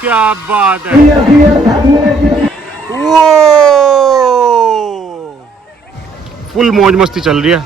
क्या बात है, वो फुल मौज मस्ती चल रही है।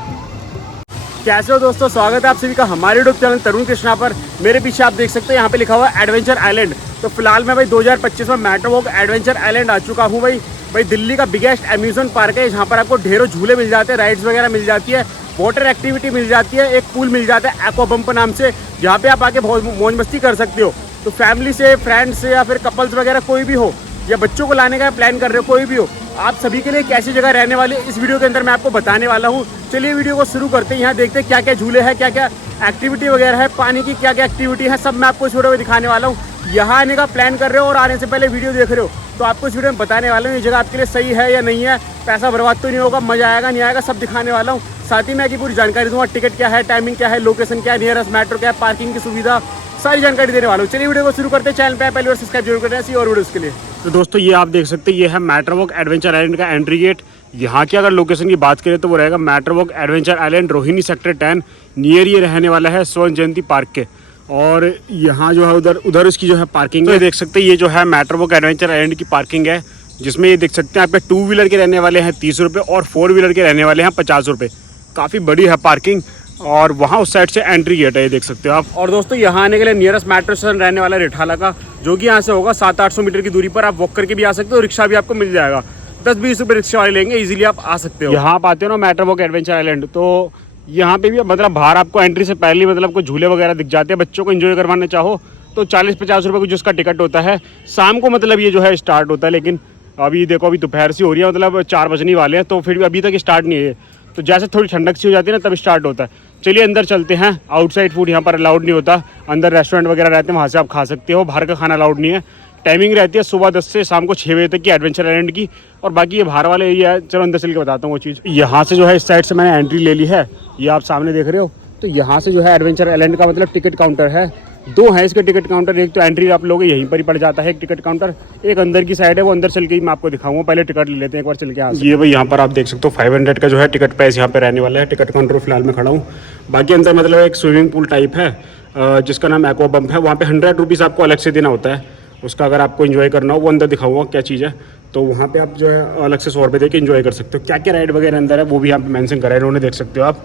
कैसे हो दोस्तों, स्वागत है आप सभी का हमारे यूट्यूब चैनल तरुण कृष्णा पर। मेरे पीछे आप देख सकते हैं यहाँ पे लिखा हुआ है एडवेंचर आइलैंड। तो फिलहाल मैं भाई 2025 में मेट्रो वॉक एडवेंचर आइलैंड आ चुका हूँ। भाई दिल्ली का बिगेस्ट अम्यूजमेंट पार्क है। यहाँ पर आपको ढेरों झूले मिल जाते हैं, राइड्स वगैरह मिल जाती है, वाटर एक्टिविटी मिल जाती है, एक पूल मिल जाता है एक्वा बम्प नाम से, जहाँ पे आप आके बहुत मौज मस्ती कर सकते हो। तो फैमिली से, फ्रेंड्स से या फिर कपल्स वगैरह कोई भी हो, या बच्चों को लाने का प्लान कर रहे हो, कोई भी हो, आप सभी के लिए कैसी जगह रहने वाली है इस वीडियो के अंदर मैं आपको बताने वाला हूँ। चलिए वीडियो को शुरू करते हैं। यहाँ देखते हैं क्या क्या झूले हैं, क्या क्या एक्टिविटी वगैरह है, पानी की क्या क्या एक्टिविटी है, सब मैं आपको इस वीडियो में दिखाने वाला हूँ। यहाँ आने का प्लान कर रहे हो और आने से पहले वीडियो देख रहे हो तो आपको इस वीडियो में बताने वाला हूँ ये जगह आपके लिए सही है या नहीं है, पैसा बर्बाद तो नहीं होगा, मजा आएगा नहीं आएगा, सब दिखाने वाला हूँ। साथ ही मैं की पूरी जानकारी दूंगा, टिकट क्या है, टाइमिंग क्या है, लोकेशन क्या है, नियरेस्ट मेट्रो क्या है, पार्किंग की सुविधा, सारी जानकारी देने वाला हूँ। चलिए वीडियो को शुरू करते हैं। चैनल पे पहले बार सब्सक्राइब जरूर करें ऐसी और वीडियोस के लिए। तो दोस्तों ये आप देख सकते हैं, ये है मेट्रो वॉक एडवेंचर आइलैंड का एंट्री गेट। यहाँ की अगर लोकेशन की बात करें तो वो रहेगा metro walk adventure island, Rohini sector 10 near ये रहने वाला है स्वर्ण जयंती पार्क के। और यहाँ जो है उधर उसकी जो है पार्किंग है, देख सकते हैं ये जो है मेट्रो वॉक एडवेंचर आइलैंड की पार्किंग है, जिसमें ये देख सकते हैं आपके 2 व्हीलर के रहने वाले हैं 30 रुपये और 4 व्हीलर के रहने वाले हैं 50 रुपये। काफ़ी बड़ी है पार्किंग। और वहाँ उस साइड से एंट्री गेट है, ये देख सकते हो आप। और दोस्तों यहाँ आने के लिए नियरेस्ट मेट्रो स्टेशन रहने वाला है रिठाला का, जो कि यहाँ से होगा 700-800 मीटर की दूरी पर। आप वॉक करके भी आ सकते हो, रिक्शा भी आपको मिल जाएगा, 10-20 रुपये रिक्शा वाले लेंगे, इजीली आप आ सकते हो। यहाँ आप आते हो ना मेट्रो वॉक एडवेंचर आइलैंड, तो यहाँ पे भी मतलब बाहर आपको एंट्री से पहले मतलब कुछ झूले वगैरह दिख जाते हैं। बच्चों को एंजॉय करवाना चाहो तो 40-50 रुपये कुछ उसका टिकट होता है। शाम को मतलब ये जो है स्टार्ट होता है, लेकिन अभी देखो अभी दोपहर सी हो रही है, मतलब 4 बजने वाले हैं, तो फिर भी अभी तक स्टार्ट नहीं है। तो जैसे थोड़ी ठंडक सी हो जाती है ना तब स्टार्ट होता है। चलिए अंदर चलते हैं। आउटसाइड फूड यहाँ पर अलाउड नहीं होता, अंदर रेस्टोरेंट वगैरह रहते हैं, वहाँ से आप खा सकते हो, बाहर का खाना अलाउड नहीं है। टाइमिंग रहती है सुबह 10 से शाम को 6 बजे तक की एडवेंचर आइलैंड की। और बाकी ये बाहर वाला एरिया है, चलो अंदर चल के बताता हूँ वो चीज़। यहाँ से जो है इस साइड से मैंने एंट्री ले ली है, ये आप सामने देख रहे हो। तो यहाँ से जो है एडवेंचर आइलैंड का मतलब टिकट काउंटर है, 2 है इसके टिकट काउंटर। एक तो एंट्री आप लोग यहीं पर ही पड़ जाता है एक टिकट काउंटर, एक अंदर की साइड है, वो अंदर चल के ही मैं आपको दिखाऊंगा। पहले टिकट ले लेते हैं एक बार चल के। ये भाई यहाँ पर आप देख सकते हो 500 का जो है टिकट प्राइस यहाँ पे रहने वाला है। टिकट काउंटर फिलहाल मैं खड़ा हूँ। बाकी अंदर मतलब एक स्विमिंग पूल टाइप है जिसका नाम एक्वा बम्प है, वहाँ पे 100 रुपीज़ आपको अलग से देना होता है। उसका अगर आपको इन्जॉय करना हो वो अंदर दिखाऊंगा क्या चीज़ है, तो वहाँ पे आप जो है अलग से 100 रुपये दे के इन्जॉय कर सकते हो। क्या क्या राइड वगैरह अंदर है वो भी यहाँ पे मेंशन करा है इन्होंने, देख सकते हो आप।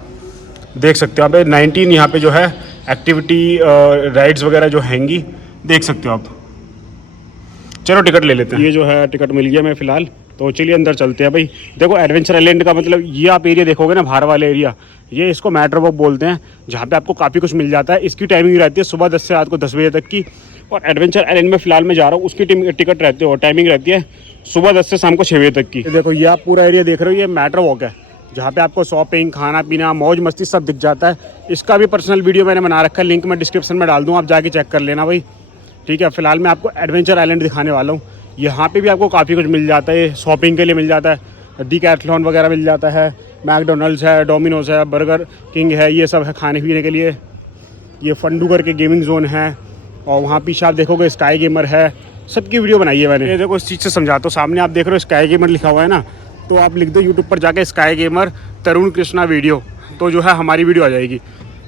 देख सकते हो आप 19 यहाँ पे जो है एक्टिविटी राइड्स वगैरह जो हैंगी, देख सकते हो आप। चलो टिकट ले लेते हैं। ये जो है टिकट मिल गया मैं फ़िलहाल, तो चलिए अंदर चलते हैं। भाई देखो एडवेंचर आइलैंड का मतलब ये आप एरिया देखोगे ना, बाहर वाले एरिया, ये इसको मेट्रो वॉक बोलते हैं, जहाँ पे आपको काफ़ी कुछ मिल जाता है। इसकी टाइमिंग रहती है सुबह 10 से रात को 10 बजे तक की। और एडवेंचर आइलैंड में फ़िलहाल मैं जा रहा हूँ, उसकी टिकट रहती है और टाइमिंग रहती है सुबह 10 से शाम को 6 बजे तक की। देखो ये आप पूरा एरिया देख रहे हो, ये मेट्रो वॉक है, जहाँ पे आपको शॉपिंग, खाना पीना, मौज मस्ती सब दिख जाता है। इसका भी पर्सनल वीडियो मैंने बना रखा है, लिंक मैं डिस्क्रिप्शन में डाल दूँ, आप जाके चेक कर लेना भाई, ठीक है। फिलहाल मैं आपको एडवेंचर आइलैंड दिखाने वाला हूँ। यहाँ पे भी आपको काफ़ी कुछ मिल जाता है, शॉपिंग के लिए मिल जाता है, डिकैथलॉन वगैरह मिल जाता है, मैकडोनल्ड्स है, डोमिनोज है, बर्गर किंग है, ये सब है खाने पीने के लिए। ये फंडू करके गेमिंग जोन है, और वहाँ पीछे आप देखोगे स्काई गेमर है, सबकी वीडियो बनाई है मैंने। ये देखो इस चीज़ से समझाता हूँ, सामने आप देख रहे हो स्काई गेमर लिखा हुआ है ना, तो आप लिख दो यूट्यूब पर जाके स्काई गेमर तरुण कृष्णा वीडियो, तो जो है हमारी वीडियो आ जाएगी।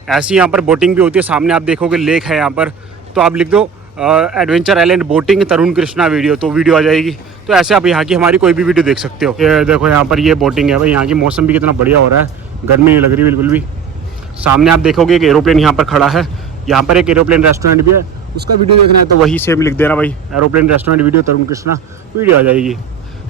ऐसी यहाँ पर बोटिंग भी होती है, सामने आप देखोगे लेक है यहाँ पर, तो आप लिख दो एडवेंचर आइलैंड बोटिंग तरुण कृष्णा वीडियो, तो वीडियो आ जाएगी। तो ऐसे आप यहाँ की हमारी कोई भी वीडियो देख सकते हो। ये देखो यहाँ पर ये बोटिंग है भाई, यहाँ की मौसम भी कितना बढ़िया हो रहा है, गर्मी नहीं लग रही बिल्कुल भी। सामने आप देखोगे एक एरोप्लेन यहाँ पर खड़ा है, यहाँ पर एक एरोप्लेन रेस्टोरेंट भी है, उसका वीडियो देखना है तो वही सेम लिख देना भाई, aeroplane restaurant video Tarun Krishna, video आ जाएगी।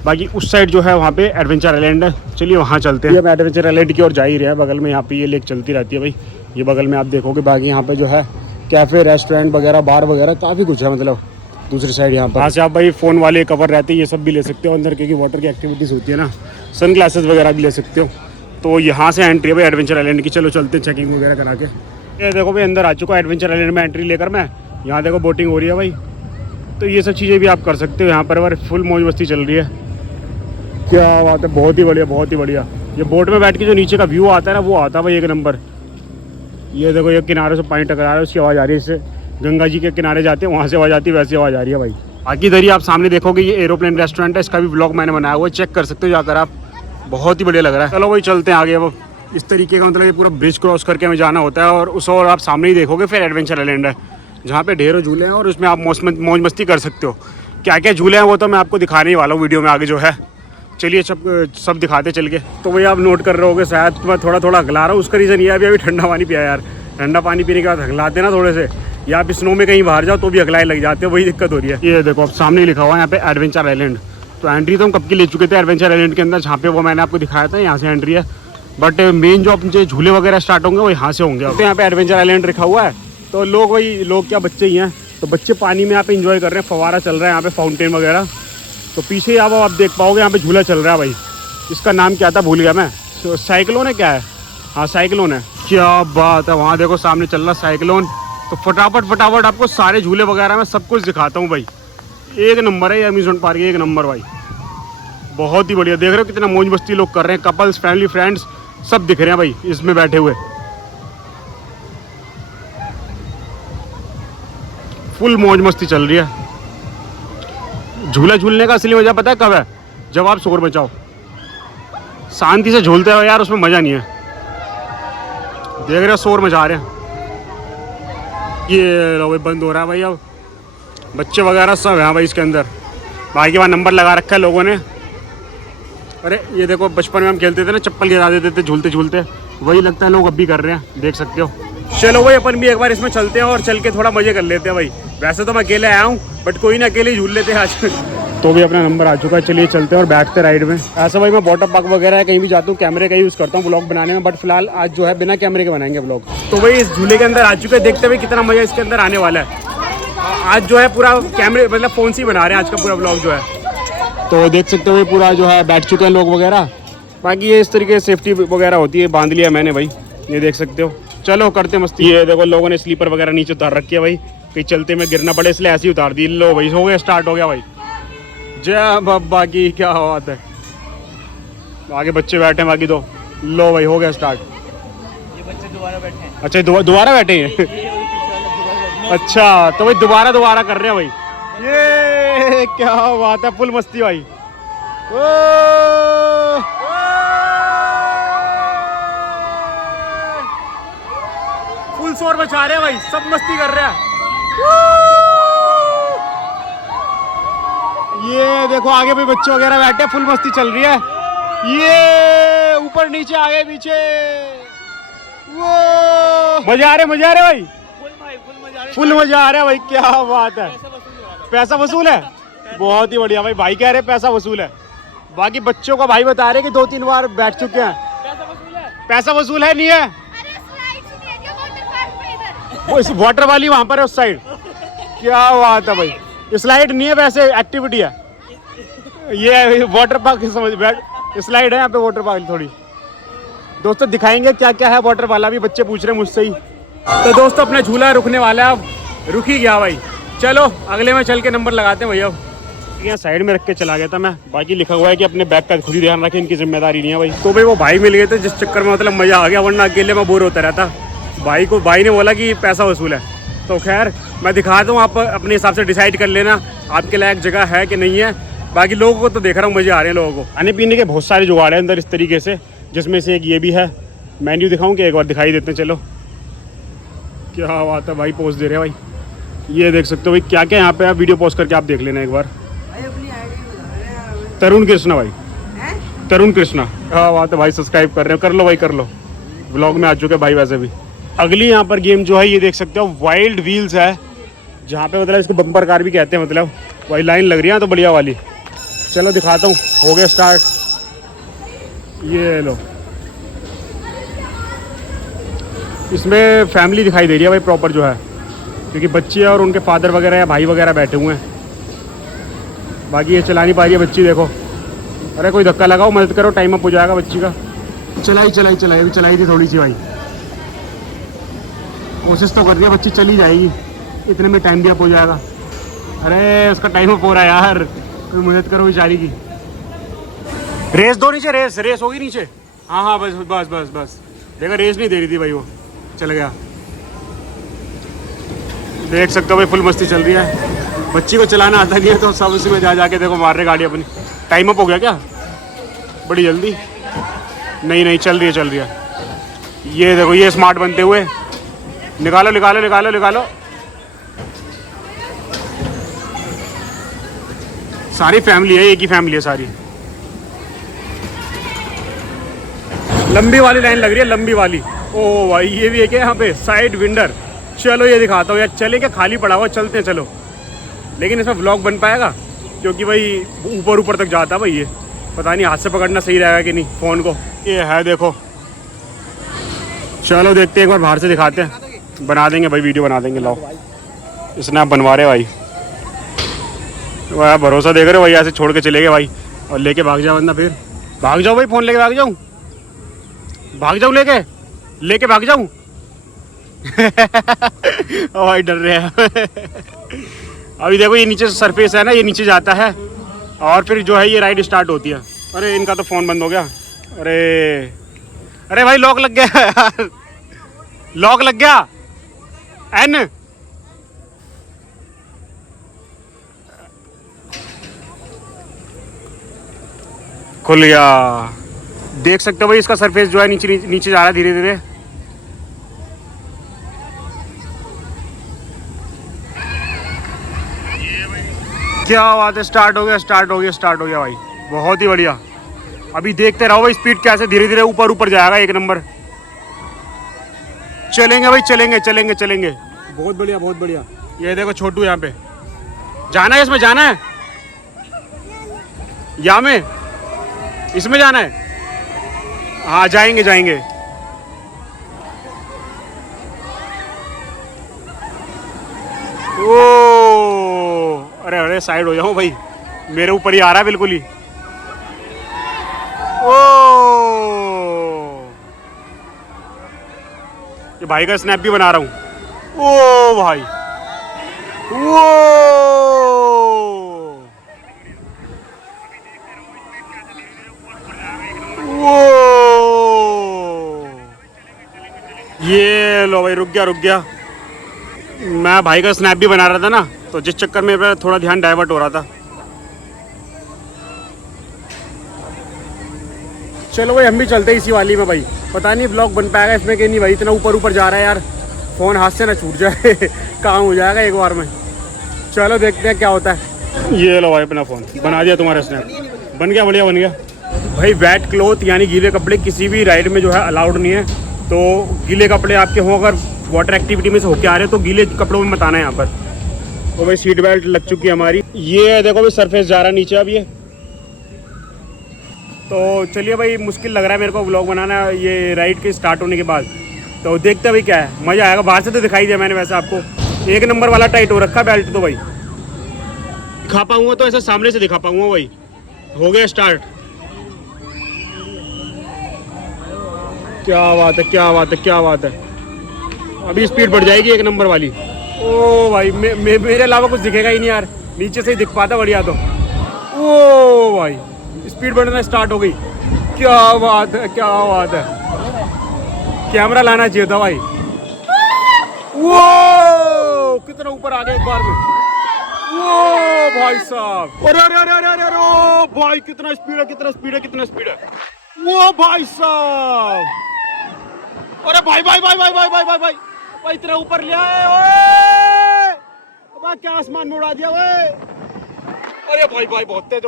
बाकी उस साइड जो है वहाँ पे एडवेंचर आइलैंड है, चलिए वहाँ चलते हैं। हम एडवेंचर आइलैंड की ओर जा ही रहे हैं, बगल में यहाँ पे ये लेक चलती रहती है भाई, ये बगल में आप देखोगे। बाकी यहाँ पे जो है कैफ़े, रेस्टोरेंट वगैरह, बार वगैरह काफ़ी कुछ है, मतलब दूसरी साइड यहाँ पर। यहाँ से आप भाई फ़ोन वाले कवर रहते हैं, ये सब भी ले सकते हो अंदर, क्योंकि वाटर की एक्टिविटीज़ होती है ना, सन ग्लासेस वगैरह भी ले सकते हो। तो यहाँ से एंट्री है भाई एडवेंचर आइलैंड की। चलो चलते हैं चेकिंग वगैरह करा के। ये देखो भाई अंदर आ चुका है एडवेंचर आइलैंड में एंट्री लेकर मैं। यहाँ देखो बोटिंग हो रही है भाई, तो ये सब चीज़ें भी आप कर सकते हो यहाँ पर फुल मौज मस्ती चल रही है। क्या बात है, बहुत ही बढ़िया, बहुत ही बढ़िया। ये बोट में बैठ के जो नीचे का व्यू आता है ना, वो आता है भाई एक नंबर। ये देखो ये किनारे से पानी टकरा रहा है, उसकी आवाज़ आ रही है, इससे गंगा जी के किनारे जाते हैं वहाँ से आवाज़ आती है, वैसी आवाज़ आ रही है भाई। बाकी इधर ही आप सामने देखोगे ये एरोप्लेन रेस्टोरेंट है, इसका भी ब्लॉग मैंने बनाया हुआ है, चेक कर सकते हो जाकर आप, बहुत ही बढ़िया लग रहा है। चलो भाई चलते हैं आगे। अब इस तरीके का मतलब ये पूरा ब्रिज क्रॉस करके हमें जाना होता है, और उस और आप सामने ही देखोगे फिर एडवेंचर आइलैंड है। जहाँ पे ढेरों झूले हैं और उसमें आप मौज मस्ती कर सकते हो। क्या क्या झूले हैं वो तो मैं आपको दिखाने ही वाला हूँ वीडियो में आगे जो है। चलिए सब दिखाते चल के। तो भैया आप नोट कर रहे होगे शायद मैं थोड़ा थोड़ा हगला रहा हूँ, उसका रीज़न ये है अभी ठंडा पानी पिया यार। ठंडा पानी पीने के बाद हगलाते ना थोड़े से, या आप स्नो में कहीं बाहर जाओ तो भी हगलाए लग जाते हो, वही दिक्कत हो रही है। ये देखो अब सामने लिखा हुआ है यहाँ पे एडवेंचर आइलैंड। तो एंट्री तो हम कब की ले चुके थे एडवेंचर आइलैंड के अंदर, जहाँ पे वो मैंने आपको दिखाया था यहाँ से एंट्री है। बट मेन जो अपने झूले वगैरह स्टार्ट होंगे वो यहाँ से होंगे। तो यहाँ पे एडवेंचर आइलैंड लिखा हुआ है, तो लोग क्या बच्चे ही हैं, तो बच्चे पानी में यहाँ पे इंजॉय कर रहे हैं। फवारा चल रहा है यहाँ पे, फाउंटेन वगैरह। तो पीछे आप देख पाओगे यहाँ पे झूला चल रहा है भाई। इसका नाम क्या था भूल गया मैं, साइक्लोन है क्या है? हाँ साइक्लोन है। क्या बात है, वहाँ देखो सामने चल रहा साइक्लोन। तो फटाफट आपको सारे झूले वगैरह मैं सब कुछ दिखाता हूँ भाई। एक नंबर है ये अम्यूजमेंट पार्क, एक नंबर भाई, बहुत ही बढ़िया। देख रहे हो कितना मौज मस्ती लोग कर रहे हैं, कपल्स फैमिली फ्रेंड्स सब दिख रहे हैं भाई इसमें बैठे हुए। फुल मौज मस्ती चल रही है। झूला झूलने का असली मजा पता है कब है? जब आप शोर मचाओ, शांति से झूलते हो यार, उसमें मजा नहीं है। देख रहे हो शोर मचा रहे हैं। ये लो भाई बंद हो रहा है भाई, अब बच्चे वगैरह सब हैं भाई इसके अंदर। भाई के बाद नंबर लगा रखा है लोगों ने। अरे ये देखो बचपन में हम खेलते थे ना, चप्पल गिरा देते थे झूलते झूलते, वही लगता है लोग अब भी कर रहे हैं, देख सकते हो। चलो भाई अपन भी एक बार इसमें चलते हैं और चल के थोड़ा मजे कर लेते हैं भाई। वैसे तो मैं अकेले आया हूँ बट कोई ना अकेले ही झूल लेते हैं आज। तो भी अपना नंबर आ चुका है, चलिए चलते हैं और बैठते राइड में। ऐसा भाई मैं वाटर पार्क वगैरह कहीं भी जाता हूँ कैमरे का यूज़ करता हूँ ब्लॉग बनाने में, बट फिलहाल आज जो है बिना कैमरे के बनाएंगे ब्लॉग। तो भाई इस झूले के अंदर आ चुके हैं, देखते हुए कितना मजा इसके अंदर आने वाला है। आज जो है पूरा कैमरे मतलब फ़ोन से ही बना रहे हैं आज का पूरा ब्लॉग जो है। तो देख सकते हो पूरा जो है बैठ चुके हैं लोग वगैरह। बाकी ये इस तरीके से सेफ्टी वगैरह होती है, बांध लिया मैंने भाई, ये देख सकते हो। चलो करते मस्ती। ये देखो लोगों ने स्लीपर वगैरह नीचे उतार रखी है भाई, कहीं चलते में गिरना पड़े इसलिए ऐसे ही उतार दी। लो भाई हो गया, स्टार्ट हो गया भाई। जय बाबा की, क्या बात है। आगे बच्चे बैठे हैं बाकी दो। लो भाई हो गया स्टार्ट। ये बच्चे दोबारा बैठे हैं। अच्छा दोबारा बैठे हैं। अच्छा तो भाई दोबारा कर रहे हैं भाई। ये क्या बात है, फुल मस्ती भाई। फुल शोर मचा रहे हैं भाई, सब मस्ती कर रहे हैं। ये देखो आगे भी बच्चे वगैरह बैठे, फुल मस्ती चल रही है। ये ऊपर नीचे आगे पीछे, वो मजा आ रहे भाई, फुल मजा आ रहा है भाई। क्या बात है, पैसा वसूल है। बहुत ही बढ़िया भाई, भाई कह रहे पैसा वसूल है। बाकी बच्चों का भाई बता रहे कि 2-3 बार बैठ चुके हैं। पैसा वसूल है नहीं है? वो इस वाटर वाली वहाँ पर है उस साइड। क्या बात है भाई, स्लाइड नहीं है वैसे एक्टिविटी है ये। वाटर पार्क समझ बैठ, स्लाइड है यहाँ पे वाटर पार्क थोड़ी। दोस्तों दिखाएंगे क्या क्या है वाटर वाला भी, बच्चे पूछ रहे हैं मुझसे ही। तो दोस्तों अपना झूला रुकने वाला है, अब रुक ही गया भाई। चलो अगले में चल के नंबर लगाते हैं भैया। यहाँ साइड में रख के चला गया था मैं। बाकी लिखा हुआ है कि अपने बैग का खुद ही ध्यान रखें, इनकी जिम्मेदारी नहीं है भाई। तो भाई वो भाई मिल गए थे जिस चक्कर में मतलब मजा आ गया, वरना अकेले में बोर होता रहता। भाई ने बोला कि पैसा वसूल है, तो खैर मैं दिखा दूँ, आप अपने हिसाब से डिसाइड कर लेना आपके लायक जगह है कि नहीं है। बाकी लोगों को तो देख रहा हूँ मजे आ रहे हैं लोगों को। खाने पीने के बहुत सारे जुगाड़ हैं अंदर इस तरीके से, जिसमें से एक ये भी है। मेन्यू दिखाऊँ कि एक बार दिखाई देते हैं। चलो क्या बात है भाई, पोस्ट दे रहे हैं भाई। ये देख सकते हो भाई क्या क्या यहाँ पे, आप वीडियो पोस्ट करके आप देख लेना एक बार। तरुण कृष्णा भाई, तरुण कृष्णा। हाँ बात है भाई, सब्सक्राइब कर रहे हो, कर लो भाई कर लो। व्लॉग में आ चुके हैं भाई वैसे भी। अगली यहाँ पर गेम जो है ये देख सकते हो, वाइल्ड व्हील्स है, जहाँ पे मतलब इसको बम्पर कार भी कहते हैं। मतलब वही लाइन लग रही है तो बढ़िया वाली। चलो दिखाता हूँ, हो गया स्टार्ट। ये लो, इसमें फैमिली दिखाई दे रही है भाई प्रॉपर जो है, क्योंकि बच्चे और उनके फादर वगैरह या भाई वगैरह बैठे हुए हैं। बाकी ये चला नहीं पा रही है बच्ची, देखो। अरे कोई धक्का लगाओ, मदद करो, टाइम अप हो जाएगा बच्ची का। चलाई अभी चलाई थी थोड़ी सी भाई, कोशिश तो कर रही है बच्ची, चली जाएगी, इतने में टाइम भी अप हो जाएगा। अरे उसका टाइम अप हो रहा है यार, कोई मदद करो बेचारी की। रेस दो नीचे, रेस होगी नीचे। हाँ बस देखा, रेस नहीं दे रही थी भाई, वो चल गया। देख सकते हो भाई फुल मस्ती चल रही है। बच्ची को चलाना आता नहीं है तो सब उसी में जाके देखो मार रहे गाड़ी अपनी। टाइम अप हो गया क्या बड़ी जल्दी? नहीं चल रही है। ये देखो ये स्मार्ट बनते हुए, निकालो। सारी फैमिली है, एक ही फैमिली है सारी। लंबी वाली लाइन लग रही है, लंबी वाली। ओ भाई ये भी है क्या यहाँ पे साइड विंडर। चलो ये दिखाता हूँ यार, चले क्या खाली पड़ा हुआ, चलते हैं चलो। लेकिन इसमें व्लॉग बन पाएगा क्योंकि भाई ऊपर ऊपर तक जाता है भाई ये, पता नहीं हाथ से पकड़ना सही रहेगा कि नहीं फ़ोन को। ये है देखो, चलो देखते हैं एक बार बाहर से दिखाते हैं, बना देंगे भाई वीडियो बना देंगे। लाओ इसने आप बनवा रहे भाई, भाई भरोसा देख रहे हो भाई, ऐसे छोड़ के चले गए भाई और लेके भाग जाओ बंदा। फिर भाग जाओ भाई, फ़ोन लेके भाग जाऊँ, भाग जाऊँ लेके भाग जाऊँ। भाई डर रहे हैं। अभी देखो ये नीचे सरफेस है ना, ये नीचे जाता है और फिर जो है ये राइड स्टार्ट होती है। अरे इनका तो फ़ोन बंद हो गया। अरे भाई लॉक लग गया यार, लॉक लग गया। एन खुल गया, देख सकते हो भाई इसका सरफेस जो है नीचे नीचे जा रहा है धीरे धीरे। क्या बात है, स्टार्ट हो गया भाई, बहुत ही बढ़िया। अभी देखते रहो भाई स्पीड कैसे धीरे धीरे ऊपर ऊपर जाएगा, एक नंबर। चलेंगे भाई, चलेंगे। बहुत बढ़िया। ये देखो छोटू यहाँ पे जाना है, इसमें जाना है, यहाँ में इसमें जाना है। हाँ जाएंगे। ओ अरे साइड हो जाओ भाई, मेरे ऊपर ही आ रहा है बिल्कुल ही। ओ ये भाई का स्नैप भी बना रहा हूँ। ओ भाई वो ये लो भाई, रुक गया। मैं भाई का स्नैप भी बना रहा था ना, तो जिस चक्कर में मेरा थोड़ा ध्यान डाइवर्ट हो रहा था। चलो भाई हम भी चलते हैं इसी वाली में भाई, पता नहीं ब्लॉग बन पाएगा इसमें कि नहीं भाई, इतना ऊपर जा रहा है यार, फ़ोन हाथ से ना छूट जाए। काम हो जाएगा एक बार में। चलो देखते हैं क्या होता है। ये लो भाई अपना फ़ोन बना दिया, तुम्हारा स्नैप बन गया, बढ़िया बन गया भाई। वेट क्लॉथ यानी गीले कपड़े किसी भी राइड में जो है अलाउड नहीं है, तो गीले कपड़े आपके हों, अगर वाटर एक्टिविटी में से होके आ रहे हो तो गीले कपड़ों में मत आना है यहाँ पर। तो भाई सीट बेल्ट लग चुकी है हमारी। ये देखो भाई सरफेस जा रहा है नीचे अब ये। तो चलिए भाई, मुश्किल लग रहा है मेरे को व्लॉग बनाना ये राइड के स्टार्ट होने के बाद, तो देखते हैं भाई क्या है, मज़ा आएगा। बाहर से तो दिखाई दिया मैंने वैसे आपको, एक नंबर वाला टाइट हो रखा बेल्ट। तो भाई दिखा पाऊँगा तो ऐसा सामने से दिखा पाऊँगा भाई। हो गया स्टार्ट, क्या बात है। अभी स्पीड बढ़ जाएगी एक नंबर वाली। ओ भाई मेरे अलावा कुछ दिखेगा ही नहीं यार, नीचे से ही दिख पाता बढ़िया। तो ओ भाई स्पीड बढ़ना स्टार्ट हो गई। क्या बात है। कैमरा लाना चाहिए था भाई। वो कितना ऊपर आ गया एक बार में। वो भाई साहब, अरे ओ भाई कितना स्पीड है। वो भाई साहब, अरे भाई इतना ऊपर ले आए ओए, क्या आसमान में उड़ा दिया ओए। अरे भाई बहुत तेज।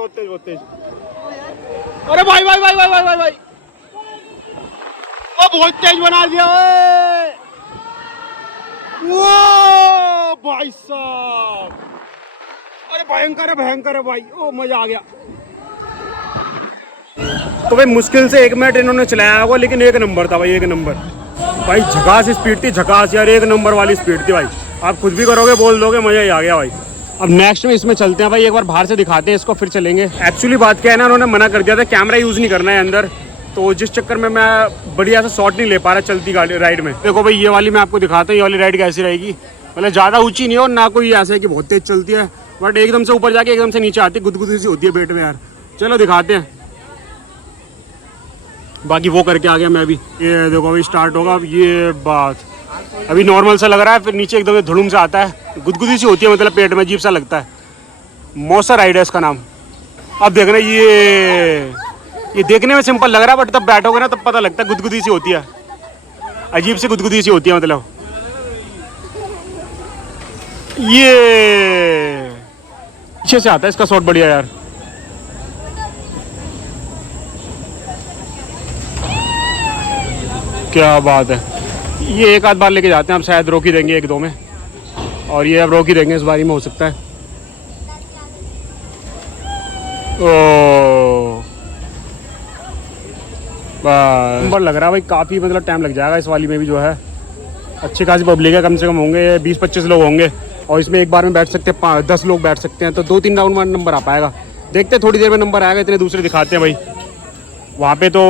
अरे भाई ओ बहुत तेज बना दिया ओए। वो भाई साहब, अरे भयंकर है भाई। ओ मजा आ गया। तो भाई मुश्किल से 1 मिनट इन्होंने चलाया होगा, लेकिन एक नंबर था भाई, एक नंबर भाई। झकास स्पीड थी, झकास यार, एक नंबर वाली स्पीड थी भाई। आप कुछ भी करोगे बोल दोगे, मजा ही आ गया भाई। अब नेक्स्ट में इसमें चलते हैं भाई, एक बार बाहर से दिखाते हैं इसको, फिर चलेंगे। एक्चुअली बात क्या है ना, उन्होंने मना कर दिया था कैमरा यूज़ नहीं करना है अंदर, तो जिस चक्कर में मैं बढ़िया से शॉट नहीं ले पा रहा चलती गाड़ी राइड में। देखो भाई ये वाली मैं आपको दिखाता हूँ, ये वाली राइड कैसी रहेगी। मतलब ज़्यादा ऊँची नहीं हो ना कोई ऐसा है कि बहुत तेज़ चलती है, बट एकदम से ऊपर जाके एकदम से नीचे आती है, गुदगुदी सी होती है पेट में यार। चलो दिखाते हैं। बाकी वो करके आ गया मैं अभी। ये देखो अभी स्टार्ट होगा। अब ये बात अभी नॉर्मल सा लग रहा है, फिर नीचे एकदम धुड़ुम सा आता है, गुदगुदी सी होती है, मतलब पेट में अजीब सा लगता है। मौसा राइड है इसका नाम। अब देखना ये देखने में सिंपल लग रहा है, बट तब बैठोगे ना तब पता लगता है गुदगुदी सी होती है, अजीब सी गुदगुदी सी होती है। मतलब ये पीछे से आता है इसका शॉट बढ़िया यार। क्या बात है। ये एक आध बार लेके जाते हैं, अब शायद रोक ही देंगे एक दो में, और ये अब रोक ही देंगे इस बारी में, हो सकता है। ओ नंबर लग रहा है भाई, काफ़ी मतलब टाइम लग जाएगा इस वाली में भी जो है। अच्छी खासी पब्लिक है, कम से कम होंगे 20-25 लोग होंगे, और इसमें एक बार में बैठ सकते हैं 10 लोग बैठ सकते हैं, तो 2-3 राउंड में नंबर आ पाएगा। देखते हैं थोड़ी देर में नंबर आएगा, इतने दूसरे दिखाते हैं भाई। वहाँ पे तो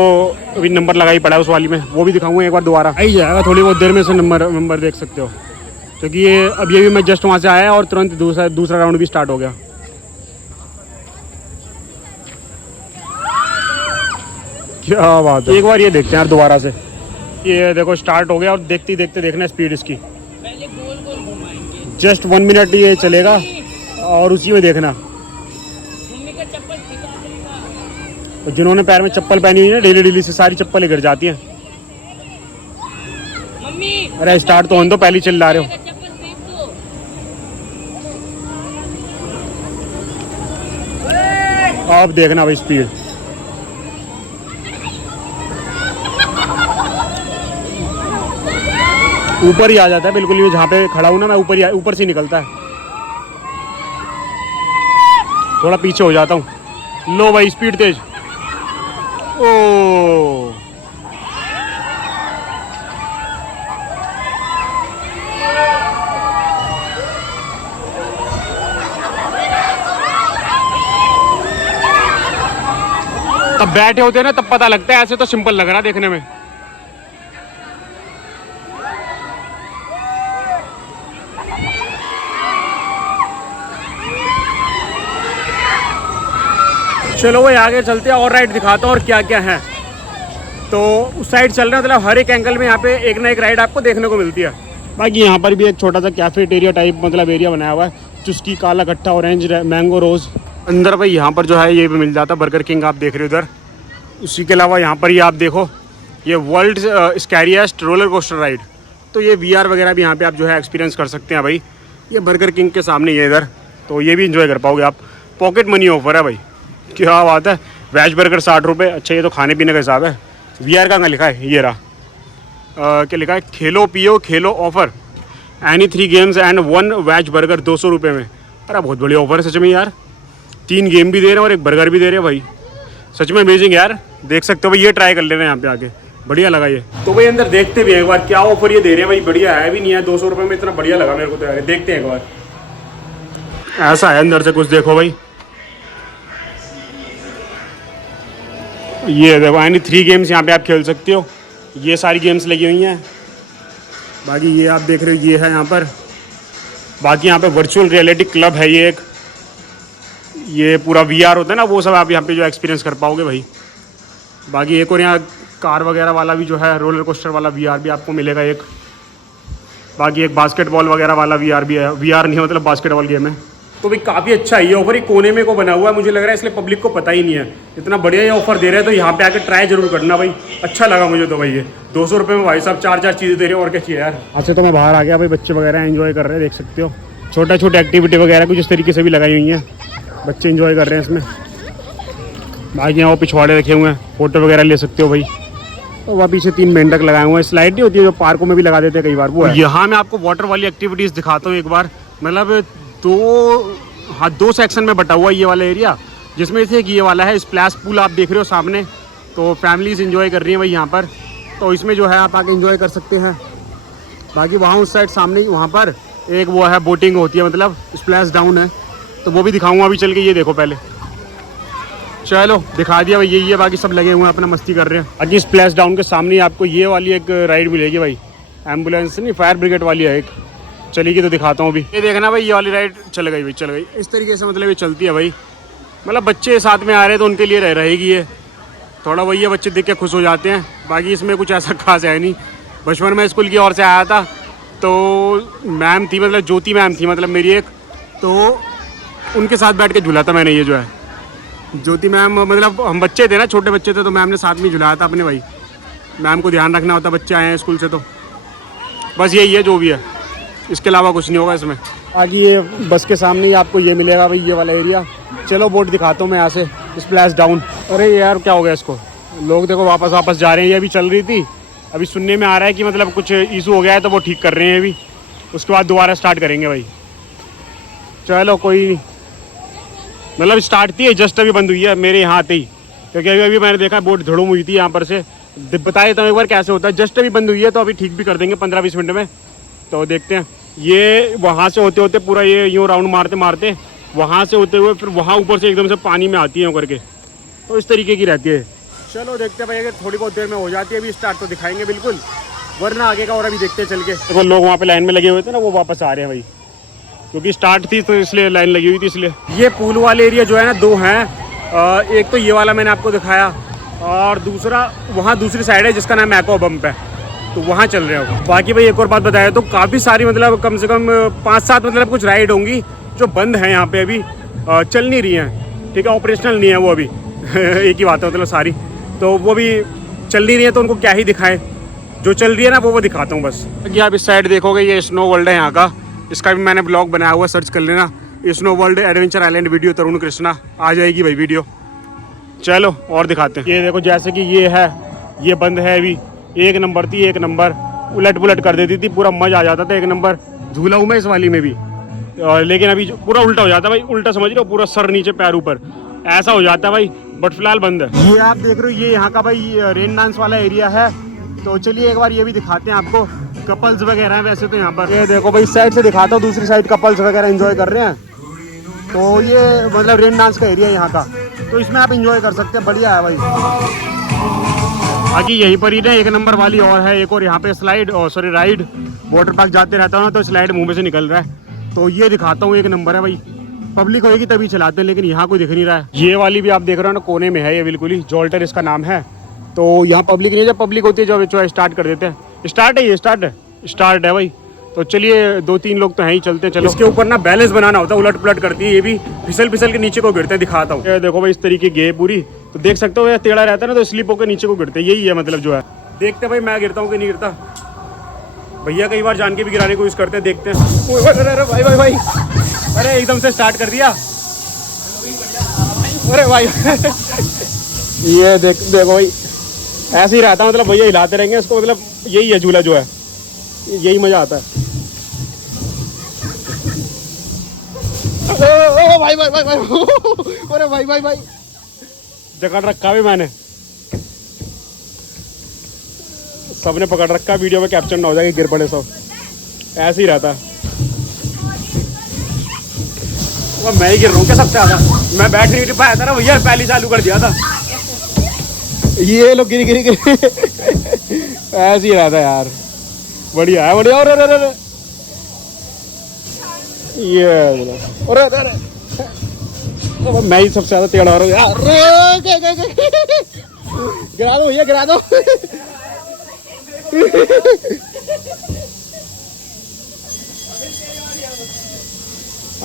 अभी नंबर लगा ही पड़ा है उस वाली में, वो भी दिखाऊंगा एक बार दोबारा। आ ही जाएगा थोड़ी बहुत देर में से नंबर देख सकते हो, क्योंकि ये अब ये भी मैं जस्ट वहाँ से आया और तुरंत दूसरा राउंड भी स्टार्ट हो गया। क्या बात है। एक बार ये देखते हैं यार दोबारा से। ये देखो स्टार्ट हो गया, और देखते देखते देखना स्पीड इसकी। पहले गोल गोल घुमाएंगे। जस्ट 1 मिनट ये चलेगा, और उसी में देखना। मम्मी का चप्पल खिला देगा। और जिन्होंने पैर में चप्पल पहनी हुई है डेली डेली से सारी चप्पलें गिर जाती हैं। मम्मी अरे स्टार्ट तो होने दो, पहले चिल्ला रहे हो। चप्पल फेंक दो। अब देखना भाई स्पीड। ऊपर ही आ जाता है बिल्कुल, ये जहाँ पे खड़ा हूँ ना मैं, ऊपर से निकलता है। थोड़ा पीछे हो जाता हूँ। लो भाई स्पीड तेज। ओ तब बैठे होते हैं ना तब पता लगता है, ऐसे तो सिंपल लग रहा है देखने में। चलो भाई आगे चलते हैं और राइड दिखाता हूँ और क्या क्या है। तो उस साइड चल रहे हैं, मतलब हर एक एंगल में यहाँ पे एक ना एक राइड आपको देखने को मिलती है। बाकी यहाँ पर भी एक छोटा सा कैफेटेरिया टाइप मतलब एरिया बनाया हुआ है, चुस्की, काला खट्टा, ऑरेंज, मैंगो, रोज़। अंदर भाई यहाँ पर जो है ये भी मिल जाता है, बर्गर किंग आप देख रहे हो उधर। उसी के अलावा यहाँ पर ही आप देखो ये वर्ल्ड स्कैरिएस्ट रोलर कोस्टर राइड, तो ये VR वगैरह भी यहाँ पे आप जो है एक्सपीरियंस कर सकते हैं भाई। ये बर्गर किंग के सामने ये इधर, तो ये भी इंजॉय कर पाओगे आप। पॉकेट मनी ऑफर है भाई, क्या बात है। वेज बर्गर 60 रुपये। अच्छा ये तो खाने पीने का हिसाब है। VR का लिखा है, ये रहा क्या लिखा है, खेलो पियो खेलो offer, any 3 games and 1 veg burger 200 रुपये में। अरे बहुत बढ़िया ऑफर है सच में यार, 3 गेम भी दे रहे हैं और एक बर्गर भी दे रहे हैं भाई, सच में अमेजिंग यार। देख सकते हो भाई, ये ट्राई कर लेना यहाँ पे आके, बढ़िया लगा ये। तो भाई अंदर देखते भी हैं एक बार क्या ऑफर ये दे रहे हैं भाई, बढ़िया है भी नहीं है, 200 रुपये में इतना बढ़िया लगा मेरे को तो यार। देखते हैं एक बार, ऐसा है अंदर से कुछ। देखो भाई ये देखो, यानी 3 गेम्स यहाँ पे आप खेल सकते हो, ये सारी गेम्स लगी हुई हैं। बाकी ये आप देख रहे हो ये है यहाँ पर। बाकी यहाँ पे वर्चुअल रियलिटी क्लब है ये एक, ये पूरा VR होता है ना, वो सब आप यहाँ पे जो एक्सपीरियंस कर पाओगे भाई। बाकी एक और यहाँ कार वगैरह वाला भी जो है, रोलर कोस्टर वाला VR भी आपको मिलेगा एक। बाकी एक बास्केटबॉल वगैरह वाला VR भी है, VR नहीं मतलब बास्केटबॉल गेम है। तो भाई काफ़ी अच्छा है ये ऑफर, ये कोने में को बना हुआ है मुझे लग रहा है, इसलिए पब्लिक को पता ही नहीं है। इतना बढ़िया ये ऑफर दे रहे हैं तो यहाँ पे आकर ट्राई जरूर करना भाई, अच्छा लगा मुझे तो भाई। ये 200 रुपये में भाई साहब 4 चीज़ें दे रहे हैं, और क्या चाहिए यार। अच्छा तो मैं बाहर आ गया भाई, बच्चे वगैरह एंजॉय कर रहे हैं, देख सकते हो। छोटा एक्टिविटी वगैरह कुछ इस तरीके से भी लगाई हुई हैं, बच्चे इंजॉय कर रहे हैं इसमें। बाकी यहाँ वो पिछवाड़े रखे हुए हैं, फोटो वगैरह ले सकते हो भाई। और वहाँ पीछे 3 मेंढक लगाए हुए हैं, स्लाइड नहीं होती है जो पार्कों में भी लगा देते हैं कई बार, वो है। यहाँ मैं आपको वाटर वाली एक्टिविटीज़ दिखाता हूँ एक बार। मतलब 2 सेक्शन में बटा हुआ है ये वाला एरिया, जिसमें से एक ये वाला है स्प्लैश पूल आप देख रहे हो सामने, तो फैमिलीज़ इंजॉय कर रही हैं भाई यहाँ पर, तो इसमें जो है आप आके इंजॉय कर सकते हैं। बाकी वहाँ उस साइड सामने वहाँ पर एक वो है बोटिंग होती है, मतलब स्प्लैश डाउन है, तो वो भी दिखाऊंगा अभी चल के। ये देखो पहले, चलो दिखा दिया भाई, यही है। बाकी सब लगे हुए हैं अपना मस्ती कर रहे हैं। अभी स्प्लैश डाउन के सामने आपको ये वाली एक राइड मिलेगी भाई, एम्बुलेंस नहीं फायर ब्रिगेड वाली है एक, चलेगी तो दिखाता हूँ अभी। ये देखना भाई, ये वाली राइड चल गई भाई, चल गई इस तरीके से, मतलब ये चलती है भाई। मतलब बच्चे साथ में आ रहे हैं तो उनके लिए रहेगी ये, थोड़ा वही है, बच्चे देख के खुश हो जाते हैं। बाकी इसमें कुछ ऐसा खास है नहीं। बचपन में स्कूल की ओर से आया था, तो मैम थी, मतलब ज्योति मैम थी मतलब मेरी एक, तो उनके साथ बैठ के झूला था मैंने ये जो है। ज्योति मैम मतलब हम बच्चे थे ना, छोटे बच्चे थे, तो मैम ने साथ में झुलाया था अपने भाई। मैम को ध्यान रखना होता, बच्चे आए हैं स्कूल से, तो बस यही है जो भी है, इसके अलावा कुछ नहीं होगा इसमें। आगे ये बस के सामने ही आपको ये मिलेगा भाई, ये वाला एरिया। चलो बोट दिखाता हूँ मैं यहाँ से, स्प्लैश डाउन। अरे यार क्या हो गया इसको, लोग देखो वापस जा रहे हैं, ये अभी चल रही थी, अभी सुनने में आ रहा है कि मतलब कुछ इशू हो गया है तो वो ठीक कर रहे हैं अभी, उसके बाद दोबारा स्टार्ट करेंगे भाई। चलो कोई नहीं, मतलब स्टार्ट थी जस्ट अभी बंद हुई है मेरे यहाँ आते ही, क्योंकि अभी अभी मैंने देखा बोट धड़ुम हुई थी यहाँ पर से। बता देता हूँ एक बार कैसे होता है, जस्ट अभी बंद हुई है तो अभी ठीक भी कर देंगे 15-20 मिनट में। तो देखते हैं, ये वहाँ से होते होते पूरा ये यूँ राउंड मारते मारते वहाँ से होते हुए फिर वहाँ ऊपर से एकदम से पानी में आती है यूँ करके, तो इस तरीके की रहती है। चलो देखते हैं भाई, अगर थोड़ी बहुत देर में हो जाती है अभी स्टार्ट तो दिखाएंगे बिल्कुल, वरना आगे का और अभी देखते हैं चल के। देखो लोग वहाँ पे लाइन में लगे हुए थे ना, वो वापस आ रहे हैं भाई, क्योंकि स्टार्ट थी तो इसलिए लाइन लगी हुई थी इसलिए। ये पूल वाले एरिया जो है ना 2 हैं, एक तो ये वाला मैंने आपको दिखाया और दूसरा वहाँ दूसरी साइड है जिसका नाम एक्वा बम्प है, तो वहाँ चल रहे हो। बाकी भाई एक और बात बताया तो काफ़ी सारी मतलब कम से कम 5-7 मतलब कुछ राइड होंगी जो बंद हैं यहाँ पे अभी, चल नहीं रही हैं, ठीक है, ऑपरेशनल नहीं है वो अभी एक ही बात है मतलब सारी, तो वो भी चल नहीं रही है तो उनको क्या ही दिखाएं, जो चल रही है ना वो दिखाता हूँ बस। कि आप इस साइड देखोगे ये स्नो वर्ल्ड है यहाँ का, इसका भी मैंने ब्लॉग बनाया हुआ, सर्च कर लेना, Snow World Adventure Island video Tarun Krishna, आ जाएगी भाई वीडियो। चलो और दिखाते हैं। ये देखो जैसे कि ये है, ये बंद है अभी, 1 नंबर थी, 1 नंबर, उलट पुलट कर देती थी, पूरा मजा आ जाता था, 1 नंबर झूला हूँ मैं इस वाली में भी, लेकिन अभी पूरा उल्टा हो जाता है भाई, उल्टा समझ रहे हो, पूरा सर नीचे पैर ऊपर ऐसा हो जाता है भाई, बट फिलहाल बंद है। ये आप देख रहे हो ये यहाँ का भाई रेन डांस वाला एरिया है, तो चलिए एक बार ये भी दिखाते हैं आपको। कपल्स वगैरह हैं वैसे तो यहाँ पर, ये देखो भाई इस साइड से दिखाता हूँ, दूसरी साइड कपल्स वगैरह एंजॉय कर रहे हैं, तो ये मतलब रेन डांस का एरिया है यहाँ का, तो इसमें आप एंजॉय कर सकते हैं, बढ़िया है भाई। बाकी यहीं पर ही ना 1 नंबर वाली और है एक और यहाँ पे स्लाइड, और सॉरी राइड, वाटर पार्क जाते रहता हूँ ना तो स्लाइड मुँह में से निकल रहा है, तो ये दिखाता हूँ, 1 नंबर है भाई। पब्लिक होगी तभी चलाते हैं, लेकिन यहाँ कोई दिख नहीं रहा है। ये वाली भी आप देख रहे हो ना कोने में है, ये बिल्कुल ही जॉल्टर इसका नाम है, तो यहाँ पब्लिक नहीं है, जब पब्लिक होती है जो स्टार्ट कर देते हैं। स्टार्ट है ये, स्टार्ट है भाई, तो चलिए 2-3 लोग तो हैं ही, चलते हैं। चलो इसके ऊपर ना बैलेंस बनाना होता है, उलट पुलट करती है ये भी, फिसल के नीचे को गिरते हैं, दिखाता हूँ। ये देखो भाई इस तरीके की है पूरी, तो देख सकते हो टेढ़ा रहता है ना तो स्लिप होकर नीचे को गिरते हैं, यही है मतलब जो है। देखते हैं भाई मैं गिरता हूँ कि नहीं गिरता, भैया कई बार जान के भी गिराने की कोशिश करते हैं, देखते हैं। अरे भाई अरे एकदम से स्टार्ट कर दिया, अरे भाई ये देखो भाई ऐसे ही रहता, मतलब भैया हिलाते रहेंगे इसको, मतलब यही है झूला जो है, यही मजा आता है। ओ भाई अरे भाई जकड़ रखा भी मैंने, सबने पकड़ रखा, वीडियो में कैप्चर ना हो जाएगा, गिर पड़े सब, ऐसे ही रहता है। वो मैं ही गिर रहा हूँ क्या सबसे ज़्यादा, मैं बैठ नहीं पाया था ना भैया, पहले चालू कर दिया था, ये लोग गिरी ऐसे ही रहता है यार, बढ़िया है बढ़िया। और ये मैं ही सबसे ज़्यादा टेढ़ा हो रहा हूँ यार, गिरा दो भैया गिरा दो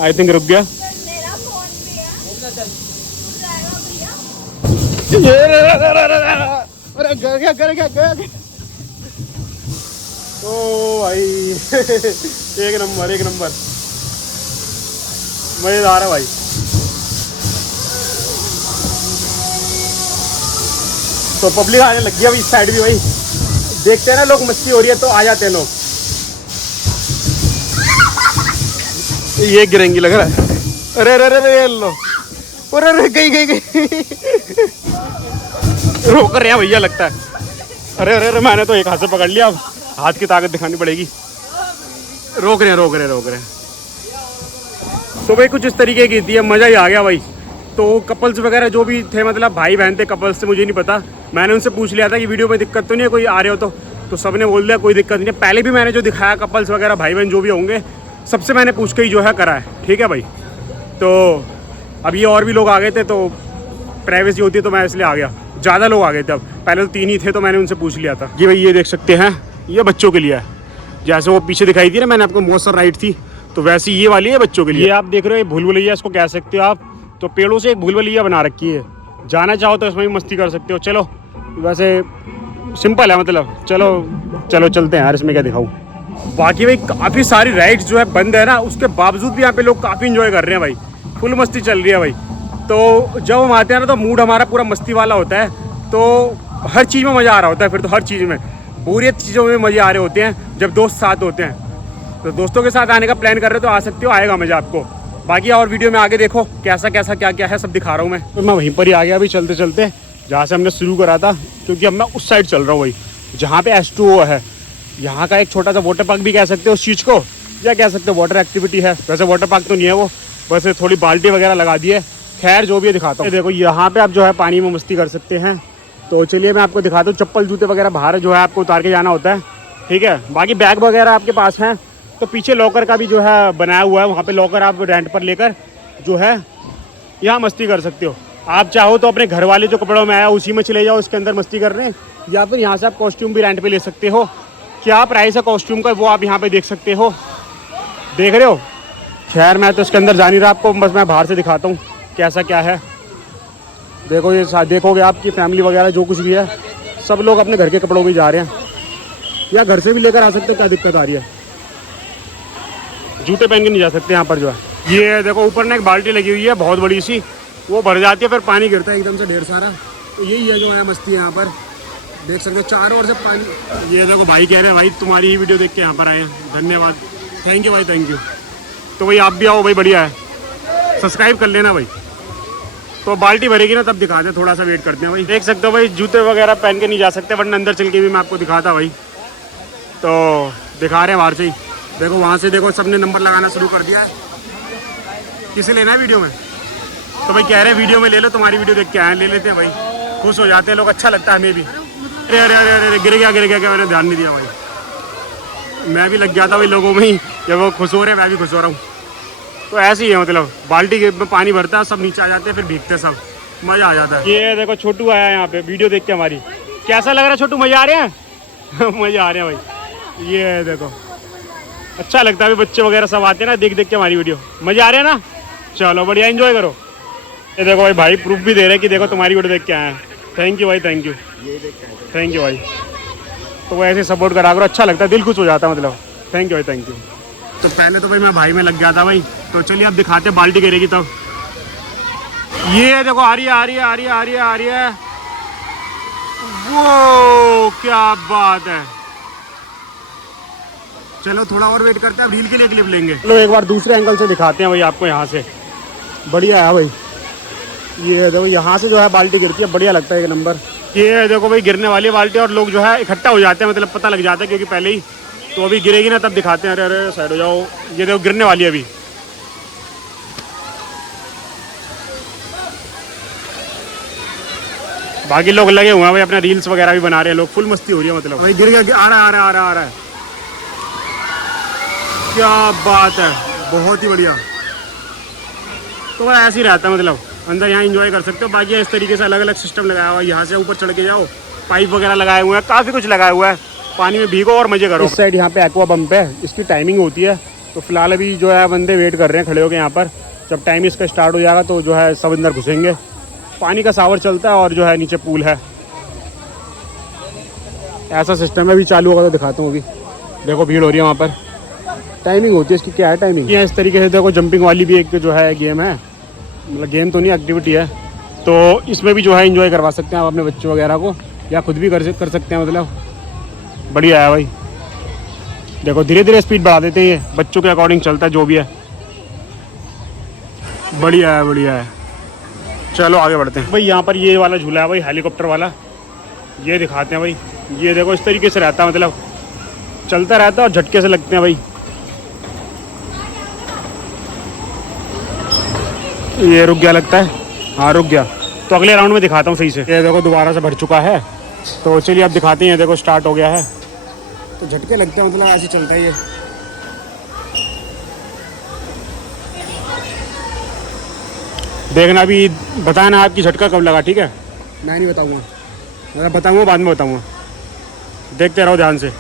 आई थिंक रुक गया। अरे गया ओ भाई एक नंबर मजेदार है भाई। तो पब्लिक आने लग गया अभी इस साइड भी भाई, देखते हैं ना लोग, मस्ती हो रही है तो आ जाते हैं लोग। ये गिरेंगी लग रहा है, अरे लो, अरे गई रोक रहे हैं भैया लगता है। अरे मैंने तो एक हाथ से पकड़ लिया, अब हाथ की ताकत दिखानी पड़ेगी। रोक रहे हैं। तो भाई कुछ इस तरीके की थी, मज़ा ही आ गया भाई। तो कपल्स वगैरह जो भी थे, मतलब भाई बहन थे, कपल्स से मुझे नहीं पता, मैंने उनसे पूछ लिया था कि वीडियो में दिक्कत तो नहीं है, कोई आ रहे हो तो सबने बोल दिया कोई दिक्कत नहीं है। पहले भी मैंने जो दिखाया कपल्स वगैरह भाई बहन जो भी होंगे, सबसे मैंने पूछ के ही जो है करा है, ठीक है भाई। तो अब ये और भी लोग आ गए थे, तो प्राइवेसी होती है तो मैं इसलिए आ गया। ज़्यादा लोग आ गए थे, अब पहले तो 3 ही थे, तो मैंने उनसे पूछ लिया था। ये भाई ये देख सकते हैं, ये बच्चों के लिए है, जैसे वो पीछे दिखाई थी ना मैंने आपको, बहुत सारी राइड थी, तो वैसे ये वाली है बच्चों के लिए। ये आप देख रहे हो, भूल भुलैया इसको कह सकते हो आप, तो पेड़ों से एक भूल भुलैया बना रखी है, जाना चाहो तो इसमें भी मस्ती कर सकते हो। चलो वैसे सिंपल है मतलब, चलो चलते हैं यार, इसमें क्या दिखाऊँ। बाकी भाई काफ़ी सारी राइड्स जो है बंद है ना, उसके बावजूद भी यहाँ पे लोग काफ़ी इंजॉय कर रहे हैं भाई, फुल मस्ती चल रही है भाई। तो जब हम आते हैं ना तो मूड हमारा पूरा मस्ती वाला होता है, तो हर चीज़ में मज़ा आ रहा होता है फिर तो, हर चीज़ में पूरी चीज़ों में मज़े आ रहे होते हैं जब दोस्त साथ होते हैं। तो दोस्तों के साथ आने का प्लान कर रहे हो तो आ सकते हो, आएगा मज़ा आपको। बाकी और वीडियो में आगे देखो कैसा कैसा क्या क्या है सब दिखा रहा हूँ मैं। तो मैं वहीं पर ही आ गया अभी चलते चलते, जहाँ से हमने शुरू करा था, क्योंकि अब मैं उस साइड चल रहा हूँ वही जहाँ पे H2O है। यहाँ का एक छोटा सा वाटर पार्क भी कह सकते हो उस चीज़ को, या कह सकते हो वाटर एक्टिविटी है। वैसे वाटर पार्क तो नहीं है वो, बस थोड़ी बाल्टी वगैरह लगा दी है। खैर जो भी है दिखाता हूँ। देखो यहाँ पे आप जो है पानी में मस्ती कर सकते हैं। तो चलिए मैं आपको दिखाता हूँ। चप्पल जूते वगैरह बाहर जो है आपको उतार के जाना होता है, ठीक है। बाकी बैग वगैरह आपके पास हैं तो पीछे लॉकर का भी जो है बनाया हुआ है, वहाँ पे लॉकर आप रेंट पर लेकर जो है यहाँ मस्ती कर सकते हो। आप चाहो तो अपने घर वाले जो कपड़ों में आया उसी में चले जाओ, इसके अंदर मस्ती कर रहे हैं, या फिर यहाँ से आप कॉस्ट्यूम भी रेंट पे ले सकते हो। क्या प्राइस है कॉस्ट्यूम का वो आप यहाँ पे देख सकते हो, देख रहे हो। खैर मैं तो इसके अंदर जा नहीं रहा, आपको बस मैं बाहर से दिखाता हूँ कैसा क्या है। देखो ये देखोगे आपकी फैमिली वगैरह जो कुछ भी है सब लोग अपने घर के कपड़ों में जा रहे हैं, या घर से भी लेकर आ सकते हो। क्या दिक्कत आ रही है, जूते पहन के नहीं जा सकते यहाँ पर जो है। ये देखो ऊपर ना एक बाल्टी लगी हुई है बहुत बड़ी सी, वो भर जाती है फिर पानी गिरता है एकदम से ढेर सारा। तो यही है जो है मस्ती यहाँ पर, देख सकते हो चारों ओर से पानी। ये देखो भाई कह रहे हैं भाई तुम्हारी ही वीडियो देख के यहाँ पर आए हैं, धन्यवाद, थैंक यू भाई, थैंक यू। तो भाई आप भी आओ भाई, बढ़िया है, सब्सक्राइब कर लेना भाई। तो बाल्टी भरेगी ना तब दिखाते हैं, थोड़ा सा वेट करते हैं भाई। देख सकते हो भाई जूते वगैरह पहन के नहीं जा सकते, वरना अंदर चल के भी मैं आपको दिखाता भाई। तो दिखा रहे हैं बाहर से ही। देखो वहाँ से देखो सबने नंबर लगाना शुरू कर दिया है। किसे लेना है वीडियो में, तो भाई कह रहे हैं वीडियो में ले लो, तुम्हारी वीडियो देख के आए, ले लेते हैं भाई, खुश हो जाते हैं लोग, अच्छा लगता है हमें भी। अरे अरे अरे अरे गिर गया क्या, मैंने ध्यान नहीं दिया भाई। मैं भी लग गया था भाई लोगों में ही, जब वो खुश हो रहे हैं मैं भी खुश हो रहा हूँ। तो ऐसे ही है, मतलब बाल्टी में पानी भरता है, सब नीचे आ जाते हैं, फिर भीगते सब, मज़ा आ जाता है। ये देखो छोटू आया है यहाँ पे वीडियो देख के हमारी। कैसा लग रहा है छोटू, मज़ा आ रहे हैं मज़ा आ रहे हैं भाई। ये देखो अच्छा लगता है, बच्चे वगैरह सब आते हैं ना देख देख के हमारी वीडियो, मज़ा आ रहे हैं ना। चलो बढ़िया, एंजॉय करो। ये देखो भाई, भाई प्रूफ भी दे रहे हैं कि देखो तुम्हारी वीडियो देख के आए हैं। थैंक यू भाई, थैंक यू, थैंक यू भाई। तो वो ऐसे सपोर्ट करा करो, अच्छा लगता है, दिल खुश हो जाता है, मतलब थैंक यू भाई, थैंक यू। तो पहले तो भाई मैं भाई में लग गया था भाई। तो चलिए अब दिखाते बाल्टी गिरेगी तब। ये देखो आ रही है, आ रही है, आ रही है, आ रही है, आ रही है। वो क्या बात है। चलो थोड़ा और वेट करते हैं, रील के लिए क्लिप लेंगे। चलो एक बार दूसरे एंगल से दिखाते हैं भाई आपको यहाँ से, बढ़िया है भाई। ये देखो यहाँ से जो है बाल्टी गिरती है, बढ़िया लगता है एक नंबर। ये देखो भाई गिरने वाली बाल्टी, और लोग जो है इकट्ठा हो जाते हैं, मतलब पता लग जाता है क्योंकि पहले ही। तो अभी गिरेगी ना तब दिखाते हैं। अरे अरे साइड हो जाओ, ये देखो गिरने वाली है अभी। बाकी लोग लगे हुए हैं भाई, अपना रील्स वगैरह भी बना रहे हैं लोग, फुल मस्ती हो रही है, मतलब भाई गिर गया, आ रहा है, आ रहा है, आ रहा है, आ रहा है। क्या बात है, बहुत ही बढ़िया। तो ऐसे ही रहता है, मतलब अंदर यहाँ एंजॉय कर सकते हो। बाकी इस तरीके से अलग अलग सिस्टम लगाया हुआ है, यहाँ से ऊपर चढ़ के जाओ, पाइप वगैरह लगाए हुए हैं, काफ़ी कुछ लगाया हुआ है, पानी में भीगो और मज़े करो। इस साइड यहाँ पे एक्वा पंप है, इसकी टाइमिंग होती है। तो फिलहाल अभी जो है बंदे वेट कर रहे हैं खड़े होकर यहाँ पर, जब टाइम इसका स्टार्ट हो जाएगा तो जो है सब अंदर घुसेंगे। पानी का शावर चलता है और जो है नीचे पूल है, ऐसा सिस्टम है। अभी चालू होगा तो दिखाता हूँ। अभी देखो भीड़ हो रही है वहाँ पर, टाइमिंग होती है इसकी। क्या है टाइमिंग, इस तरीके से देखो जंपिंग वाली भी एक जो है गेम है, मतलब गेम तो नहीं एक्टिविटी है। तो इसमें भी जो है एंजॉय करवा सकते हैं आप अपने बच्चों वगैरह को, या खुद भी कर सकते हैं, मतलब बढ़िया है भाई। देखो धीरे धीरे स्पीड बढ़ा देते हैं, ये बच्चों के अकॉर्डिंग चलता है जो भी है, बढ़िया है, बढ़िया है। चलो आगे बढ़ते हैं भाई। यहाँ पर ये वाला झूला है भाई, हेलीकॉप्टर वाला, ये दिखाते हैं भाई। ये देखो इस तरीके से रहता है, मतलब चलता रहता है और झटके से लगते हैं भाई। ये रुक गया लगता है, हाँ रुक गया। तो अगले राउंड में दिखाता हूँ सही से। ये देखो दोबारा से भर चुका है, तो चलिए अब दिखाते हैं। देखो स्टार्ट हो गया है, तो झटके लगते हैं, मतलब ऐसे चलता है ये। देखना भी, बताना आपकी झटका कब लगा, ठीक है। मैं नहीं बताऊँगा, मैं बताऊँगा बाद में बताऊँगा, देखते रहो ध्यान से।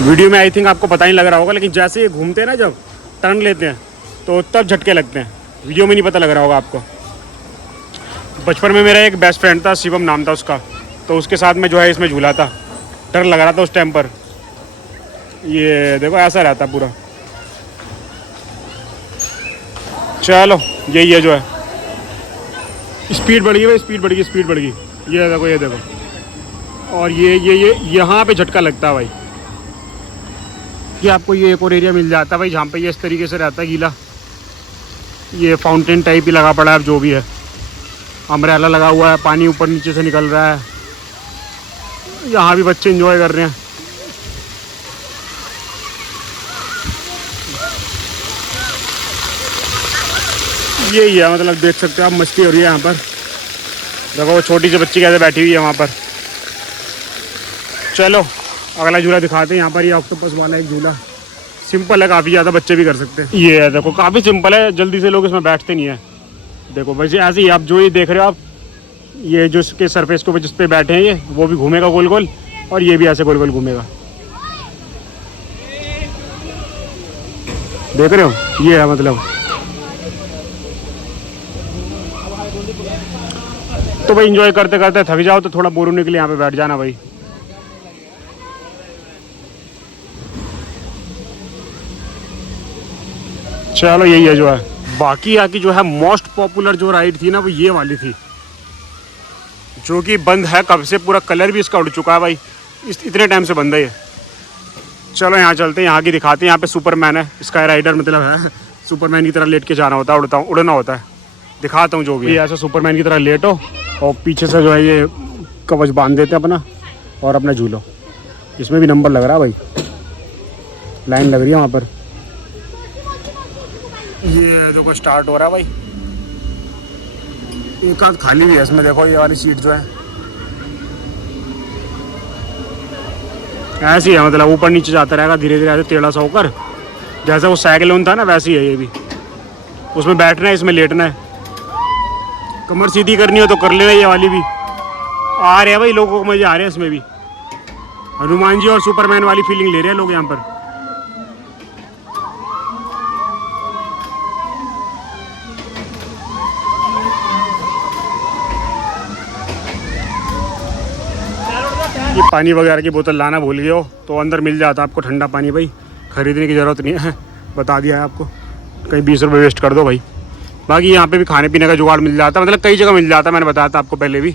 वीडियो में आई थिंक आपको पता नहीं लग रहा होगा, लेकिन जैसे ये घूमते हैं ना, जब टर्न लेते हैं तो तब झटके लगते हैं। वीडियो में नहीं पता लग रहा होगा आपको। बचपन में मेरा एक बेस्ट फ्रेंड था, शिवम नाम था उसका, तो उसके साथ में जो है इसमें झूला था, डर लग रहा था उस टाइम पर। ये देखो ऐसा रहता पूरा। चलो यही है जो है, स्पीड बढ़ गई भाई, स्पीड बढ़ गई, स्पीड बढ़ गई। ये देखो, ये देखो। और ये यहाँ पे झटका लगता है भाई कि आपको ये एक और एरिया मिल जाता है भाई जहाँ पे ये इस तरीके से रहता है गीला। ये फाउंटेन टाइप ही लगा पड़ा है, अब जो भी है, अम्ब्रेला लगा हुआ है, पानी ऊपर नीचे से निकल रहा है। यहाँ भी बच्चे एंजॉय कर रहे हैं। यही है मतलब, देख सकते हो आप, मस्ती हो रही है यहाँ पर। देखो वो छोटी सी बच्ची कैसे बैठी हुई है वहाँ पर। चलो अगला झूला दिखाते हैं। यहाँ पर ये ऑक्टोपस वाला एक झूला सिंपल है, काफ़ी ज़्यादा बच्चे भी कर सकते हैं। ये है देखो, काफ़ी सिंपल है, जल्दी से लोग इसमें बैठते नहीं है। देखो वैसे ऐसे ही आप जो ये देख रहे हो आप, ये जो इसके सरफेस के ऊपर जिस पे बैठे हैं ये, वो भी घूमेगा गोल गोल, और ये भी ऐसे गोल गोल घूमेगा। देख रहे हो, ये है मतलब। तो भाई इंजॉय करते करते थक जाओ तो थोड़ा बोर होने के लिए यहाँ पे बैठ जाना भाई। चलो यही है जो है। बाकी यहाँ की जो है मोस्ट पॉपुलर जो राइड थी ना, वो ये वाली थी, जो कि बंद है कब से, पूरा कलर भी इसका उड़ चुका है भाई, इतने टाइम से बंद है ये। चलो यहाँ चलते हैं, यहाँ की दिखाते हैं। यहाँ पे सुपरमैन है, स्काई राइडर मतलब है, सुपरमैन की तरह लेट के जाना होता है, उड़ना होता है। दिखाता हूँ जो भी है, ऐसा सुपरमैन की तरह लेटो और पीछे से जो है ये कवच बांध देते हैं अपना, और अपना झूलो। इसमें भी नंबर लग रहा है भाई, लाइन लग रही है वहाँ पर। ये देखो स्टार्ट हो रहा है भाई। एक आध खाली भी है इसमें, देखो ये वाली सीट जो है ऐसी है, मतलब ऊपर नीचे जाता रहेगा धीरे धीरे, ऐसे टेढ़ा सा होकर। जैसा वो साइकिल था ना, वैसे ही है ये भी। उसमें बैठना है, इसमें लेटना है। कमर सीधी करनी हो तो कर लेना। ये वाली भी आ रहे हैं भाई, लोगों को मजे आ रहे हैं इसमें भी। हनुमान जी और सुपरमैन वाली फीलिंग ले रहे हैं लोग यहाँ पर। ये पानी वगैरह की बोतल लाना भूल गए हो तो अंदर मिल जाता आपको ठंडा पानी भाई, खरीदने की ज़रूरत नहीं है, बता दिया है आपको। कहीं 20 रुपये वेस्ट कर दो भाई। बाकी यहाँ पे भी खाने पीने का जुगाड़ मिल जाता है, मतलब कई जगह मिल जाता है, मैंने बताया था आपको पहले भी।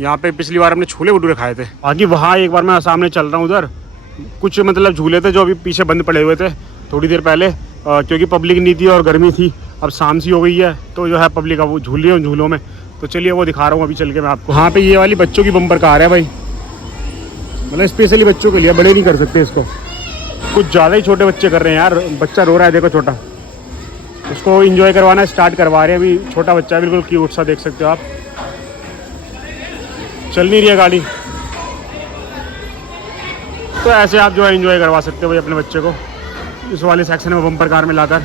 यहाँ पे पिछली बार हमने छोले भटूरे खाए थे। बाकी वहाँ एक बार मैं सामने चल रहा हूँ, उधर कुछ मतलब झूले थे जो अभी पीछे बंद पड़े हुए थे थोड़ी देर पहले, क्योंकि पब्लिक नहीं थी और गर्मी थी। अब शाम सी हो गई है तो जो है पब्लिक अब वो झूल रही है झूलों में। तो चलिए वो दिखा रहा हूँ अभी चल के मैं आपको। यहाँ पे ये वाली बच्चों की बम्पर कार है भाई, मतलब स्पेशली बच्चों के लिए, बड़े नहीं कर सकते इसको। कुछ ज़्यादा ही छोटे बच्चे कर रहे हैं यार। बच्चा रो रहा है देखो छोटा, उसको एंजॉय करवाना स्टार्ट करवा रहे हैं अभी। छोटा बच्चा है बिल्कुल क्यूट सा, देख सकते हो आप। चल नहीं रही है गाड़ी, तो ऐसे आप जो है एंजॉय करवा सकते हो भाई अपने बच्चे को इस वाले सेक्शन में बम्पर कार में लाकर।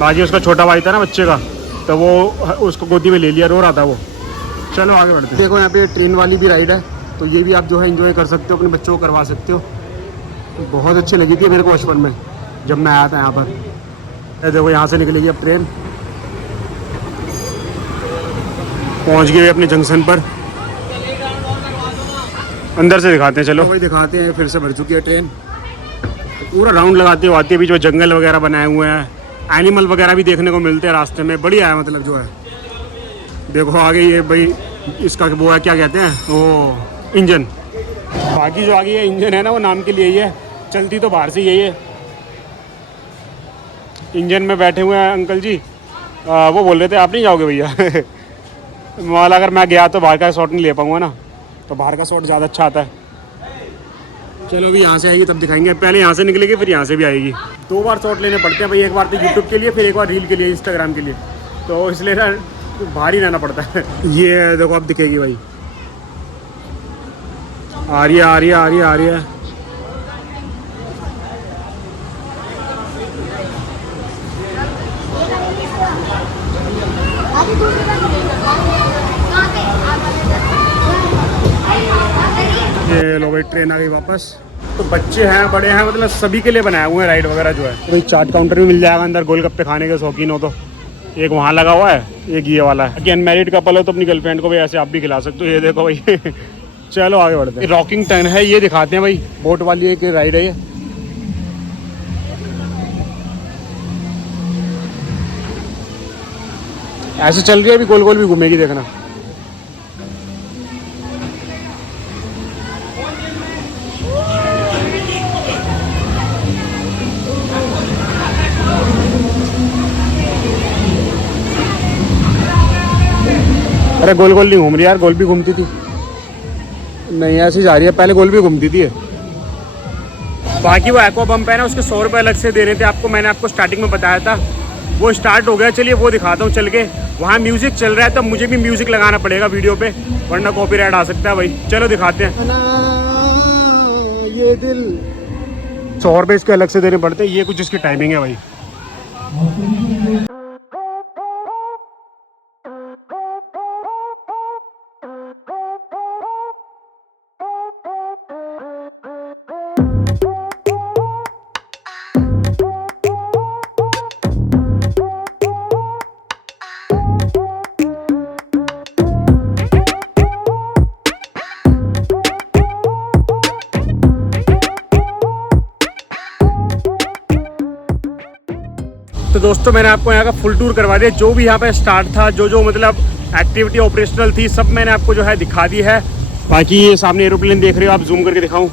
बाकी उसका छोटा भाई था ना बच्चे का, तो वो उसको गोदी में ले लिया, रो रहा था वो। चलो आगे बढ़ते हैं। देखो यहाँ पे ट्रेन वाली भी राइड है, तो ये भी आप जो है एंजॉय कर सकते हो, अपने बच्चों को करवा सकते हो। तो बहुत अच्छी लगी थी मेरे को बचपन में जब मैं आया था यहाँ पर। ये देखो यहाँ से निकलेगी अब ट्रेन, पहुँच गए अपने जंक्शन पर। अंदर से दिखाते हैं, चलो भाई दिखाते हैं। फिर से भर चुकी है ट्रेन, पूरा राउंड लगाते हुए आती है। बीच में जंगल वगैरह बनाए हुए हैं, एनिमल वगैरह भी देखने को मिलते हैं रास्ते में, बढ़िया है मतलब जो है। देखो आगे ये भाई इसका वो है, क्या कहते हैं वो, इंजन। बाकी जो आगे ये इंजन है ना, वो नाम के लिए ही है, चलती तो बाहर से यही है। इंजन में बैठे हुए हैं अंकल जी, वो बोल रहे थे आप नहीं जाओगे भैया। वाला अगर मैं गया तो बाहर का शॉट नहीं ले पाऊँगा ना, तो बाहर का शॉट ज़्यादा अच्छा आता है। चलो अभी यहाँ से आएगी तब दिखाएंगे, पहले यहाँ से निकलेगी फिर यहाँ से भी आएगी। 2 बार शॉट लेने पड़ते हैं भाई, एक बार तो यूट्यूब के लिए, फिर एक बार रील के लिए, इंस्टाग्राम के लिए, तो इसलिए ना बाहर ही रहना पड़ता है। ये देखो अब दिखेगी भाई, आ रही है आ रही है आ रही है आ रही है। ये लो भाई ट्रेन आ गई वापस। तो बच्चे हैं बड़े हैं, मतलब सभी के लिए बनाए हुए हैं राइड वगैरह जो है। तो भाई चाट काउंटर भी मिल जाएगा अंदर, गोलगप्पे खाने के शौकीन हो तो एक वहाँ लगा हुआ है, एक ये वाला है कि अनमैरिड कपल हो तो अपनी गर्लफ्रेंड को भी ऐसे आप भी खिला सकते हो। ये देखो भाई चलो आगे बढ़ते हैं। रॉकिंग टर्न है, ये दिखाते हैं भाई, बोट वाली एक राइड है ये। ऐसे चल रही है, अभी गोल गोल भी घूमेगी देखना। अरे गोल गोल नहीं घूम रही यार, गोल भी घूमती थी। नहीं ऐसी जा रही है, पहले गोल भी घूमती थी। बाकी वो एक्वा बम्प है ना, उसके 100 रुपये अलग से देने थे आपको, मैंने आपको स्टार्टिंग में बताया था। वो स्टार्ट हो गया, चलिए वो दिखाता हूँ चल के। वहाँ म्यूजिक चल रहा है तो मुझे भी म्यूजिक लगाना पड़ेगा वीडियो पे, वरना कॉपीराइट आ सकता है भाई। चलो दिखाते हैं। ये दिल 100 रुपये इसके अलग से देने पड़ते हैं, ये कुछ इसकी टाइमिंग है भाई। तो दोस्तों मैंने आपको यहाँ का फुल टूर करवा दिया, जो भी यहाँ पे स्टार्ट था, जो मतलब एक्टिविटी ऑपरेशनल थी, सब मैंने आपको जो है दिखा दी है। बाकी ये सामने एरोप्लेन देख रहे हो आप, जूम करके दिखाऊं,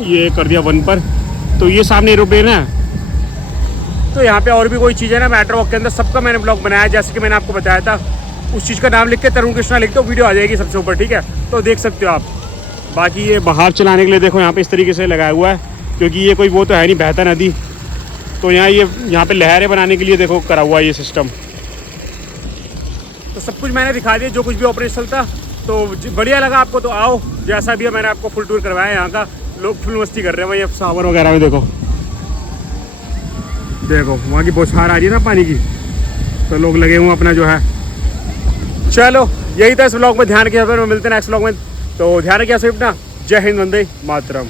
ये कर दिया 1 पर, तो ये सामने एरोप्लेन है। तो यहाँ पे और भी कोई चीज़ है ना मैटर वॉक के अंदर, सबका मैंने ब्लॉग बनाया, जैसे कि मैंने आपको बताया था। उस चीज़ का नाम लिख के तरुण कृष्णा लिखते हो, वीडियो आ जाएगी सबसे ऊपर, ठीक है, तो देख सकते हो आप। बाकी ये बाहर चलाने के लिए देखो यहाँ पे इस तरीके से लगाया हुआ है, क्योंकि ये कोई वो तो है नहीं बहता नदी, तो यहाँ पे लहरें बनाने के लिए देखो करा हुआ है ये सिस्टम। तो सब कुछ मैंने दिखा दिया, जो कुछ भी ऑपरेशनल था। तो बढ़िया लगा आपको तो आओ, जैसा भी है मैंने आपको फुल टूर करवाया। यहाँ का लोग फुल मस्ती कर रहे हैं भाई, अब सावर वगैरह में देखो देखो वहाँ की बौछार आ रही है ना पानी की, तो लोग लगे हुए अपना जो है। चलो यही था इस ब्लॉग में, ध्यान किया, फिर मिलते हैं नेक्स्ट ब्लॉग में। तो ध्यान रखिए अपना, जय हिंद, वंदे मातरम।